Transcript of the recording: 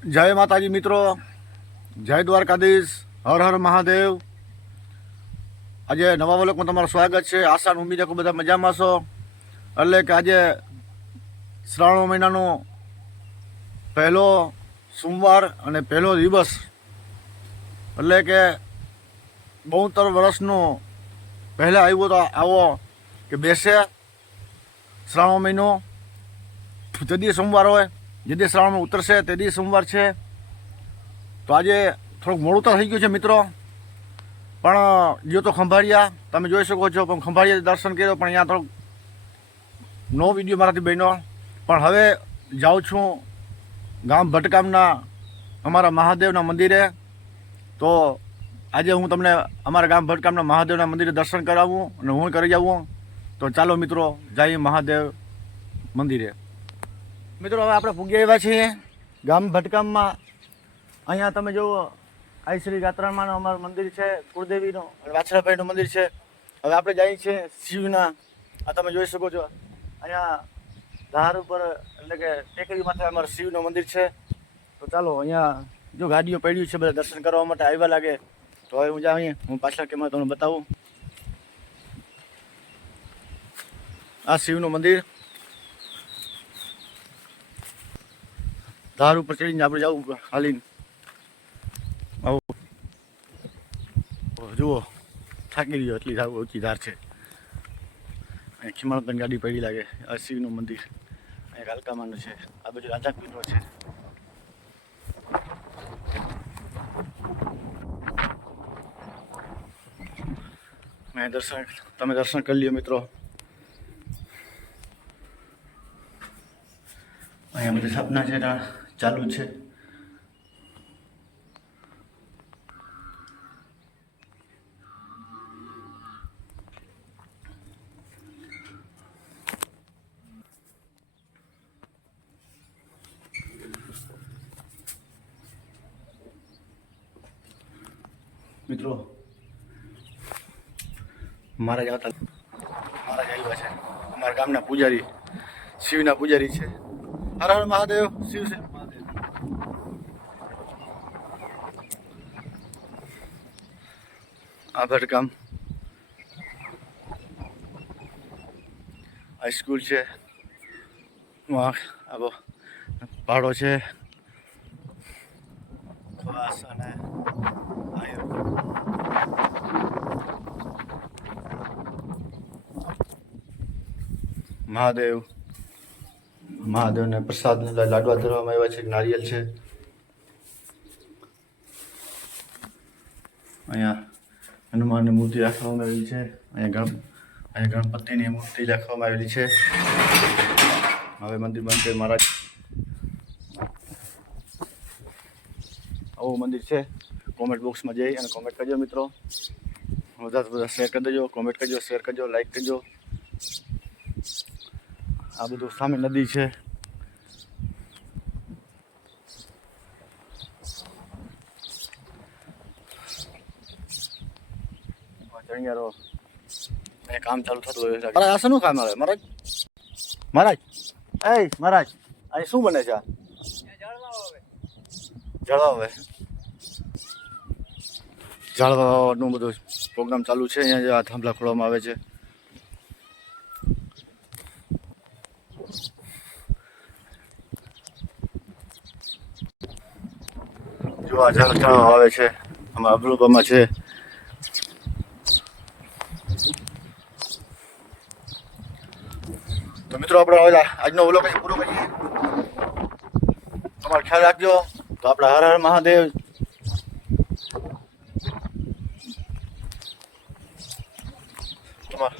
જય માતાજી મિત્રો, જય દ્વારકાધીશ, હર હર મહાદેવ। આજે નવા વ્લોગમાં તમારું સ્વાગત છે। આશા અને ઉમ્મીદ છે કે બધા મજામાં છો। એટલે કે આજે શ્રાવણ મહિનાનો પહેલો સોમવાર અને પહેલો દિવસ, એટલે કે 72 વર્ષનો પહેલાં આવ્યો તો આવો કે બેસે શ્રાવણ મહિનો, જે દી સોમવાર હોય, જે દી શ્રાવણમાં ઉતરશે તે દી સોમવાર છે। તો આજે થોડુંક મોડું તો થઈ ગયું છે મિત્રો, પણ ગયો તો ખંભાળિયા, તમે જોઈ શકો છો। પણ ખંભાળિયા દર્શન કર્યો, પણ અહીંયા થોડોક નો વિડીયો મારાથી બન્યો। પણ હવે જાઉં છું ગામ ભટકામના અમારા મહાદેવના મંદિરે। તો આજે હું તમને અમારા ગામ ભટકામના મહાદેવના મંદિરે દર્શન કરાવું અને હું કરી આવું। તો ચાલો મિત્રો, જઈએ મહાદેવ મંદિરે। મિત્રો હવે આપણે પૂગી આવ્યા છીએ ગામ ભટકામમાં। અહીંયા તમે જુઓ, આ શ્રી ગાત્રામાનું અમારું મંદિર છે, કુળદેવીનું અને વાછરાભાઈનું મંદિર છે। હવે આપણે જઈએ છીએ શિવના, આ તમે જોઈ શકો છો અહીંયા ધાર ઉપર, એટલે કે ટેકરી માથે અમારું શિવનું મંદિર છે। તો ચાલો, અહીંયા જો ગાડીઓ પડ્યું છે, બધા દર્શન કરવા માટે આવ્યા લાગે। તો હવે હું જાઉં, હું પાછલા કેમેરા તમને બતાવું। આ શિવનું મંદિર, ધાર ઉપર ચડીને આપણે જવું હાલીને। આવું જુઓ, થાકી ગયો, એટલી ઊંચી ધાર છે। અહીંયા ખીમાળતન ગાડી પડી લાગે। આ શિવનું મંદિર અહીંયા કાલકામાનું છે, આ બાજુ રાજાપીરનું છે। મેં તમે દર્શન કરી લ્યો મિત્રો। અહીંયા બધી સ્થાપના છે, ચાલુ છે। મિત્રો મહારાજ આવ્યા છે, અમારા ગામના પૂજારી, શિવના પૂજારી છે। હર હર મહાદેવ, શિવ છે મહાદેવ। આ ભટકામ હાઈસ્કૂલ છે, આવો ભાડો છે, ખવાસ અને મહાદેવને પ્રસાદ લાડવા ધરવામાં આવ્યા છે, નારિયેલ છે। અહીંયા હનુમાનની મૂર્તિ રાખવામાં આવેલી છે, અહીંયા ગણપતિની મૂર્તિ રાખવામાં આવેલી છે। હવે મંદિર બંધ છે મહારાજ, આવું મંદિર છે। કોમેન્ટ બોક્સમાં જઈ અને કોમેન્ટ કરજો મિત્રો, બધા શેર કરી દેજો, કોમેન્ટ કરજો, શેર કરજો, લાઈક કરજો। આ બધું સામે નદી છે, ચણિયારો કામ ચાલુ થતું હોય। આ શું કામ આવે મહારાજ? મહારાજ, એ મહારાજ, અહીં શું બને છે? ઝાડવાનું બધું પ્રોગ્રામ ચાલુ છે। અહીંયા આ થાંભલા ખોલવામાં આવે છે। જો આ ઝાડ આવે છે, અમારા અબલુબામાં છે। તો મિત્રો આપણે હવે આજનો વ્લોગ પૂરો કરીએ। તમારો ખ્યાલ રાખજો। તો આપણે હર હર મહાદેવ। તમારો